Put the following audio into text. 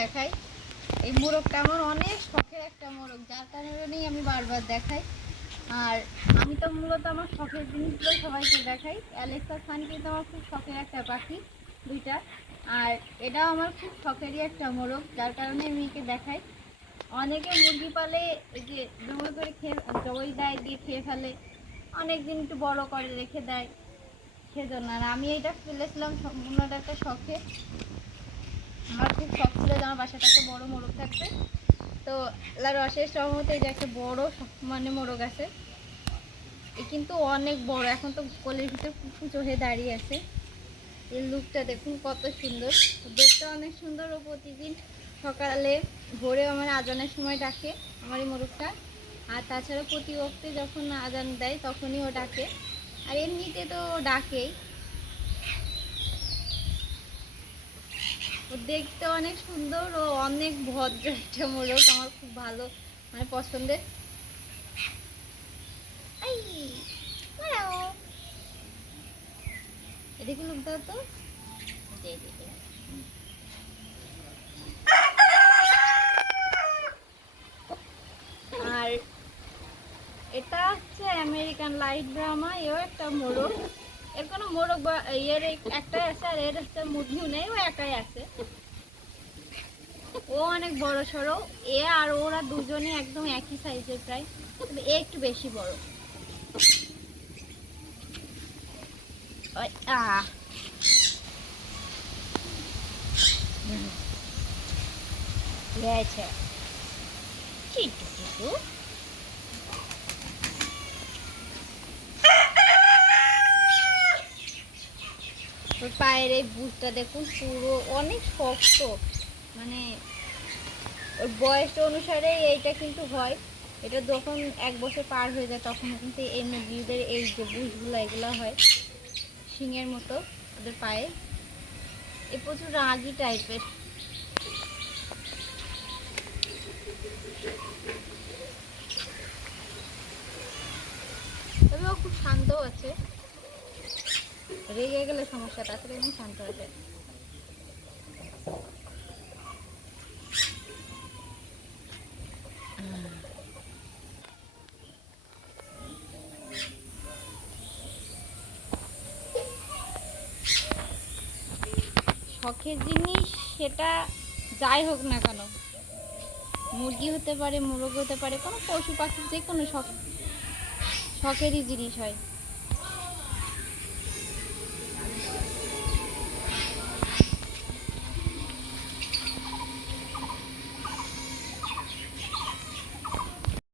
দেখাই। এই মোরগটা আমার অনেক শখের একটা মোরগ, যার কারণেই আমি বারবার দেখাই। আর আমি তো মূলত আমার শখের জিনিসগুলো সবাইকে দেখাই। অ্যালেক্সা খান কিন্তু আমার খুব শখের একটা পাখি, দুইটা। আর এটাও আমার খুব শখেরই একটা মোরগ, যার কারণে আমি একে দেখাই। অনেকে মুরগি পালে এই যে জমা করে খেয়ে, জবই দেয়, দিয়ে খেয়ে ফেলে। অনেক দিন একটু বড় করে রেখে দেয়। সেজন্য। আর আমি এটা ফেলেছিলাম সম্পূর্ণটা একটা শখে। আমার খুব শখ ছিল যে আমার বাসাটা একটা বড় মোরগ থাকবে। তো আল্লাহর অশেষ রহমতে এই যে একটা বড় মানে মোরগ আছে। কিন্তু অনেক বড়, এখন তো কোলের ভিতরে কুচু হয়ে দাঁড়িয়ে আছে। এই লুকটা দেখুন কত সুন্দর। দেখতে অনেক সুন্দর ও প্রতিদিন সকালে ভোরে আমার আজানের সময় ডাকে আমার এই মোরগটা। আর তাছাড়া প্রতি ওক্তে যখন আজান দেয় তখনই ও ডাকে। আর এমনিতে তো ডাকেই। দেখতে অনেক সুন্দর ও অনেক ভদ্র একটা মোরগ আমার খুব ভালো মানে পছন্দের। এদিকে লোক তো। আর এটা হচ্ছে আমেরিকান লাইট ড্রামা এও একটা মোরগ এর কোনো মোরগ বা এর এক- একটাই আছে আর এর হচ্ছে মুরগিও নেই, ও একাই আছে ও অনেক বড় সড়ো, এ আর ওরা দুজনে একদম একই সাইজের প্রায়, তবে এ একটু বেশি বড় আহ। হুম। হয়েছে পায়ের এই বুটটা দেখুন, পুরো অনেক শক্ত। মানে ওর বয়স অনুসারে এইটা কিন্তু হয়। এটা যখন এক বছর পার হয়ে যায়, তখন কিন্তু এই মুরগিদের এই যে বুশগুলো এগুলো হয়। শিঙের মতো ওদের পায়ে। এ প্রচুর রাগি টাইপের তবে ও খুব শান্তও আছে রেগে গেলে সমস্যা তাছাড়া একদম শান্ত হয়ে যায়। শখের জিনিস সেটা যাই হোক না কেন, মুরগি হতে পারে, মোরগ হতে পারে, কোনো পশু পাখি যে কোনো শখ, শখেরই জিনিস হয়।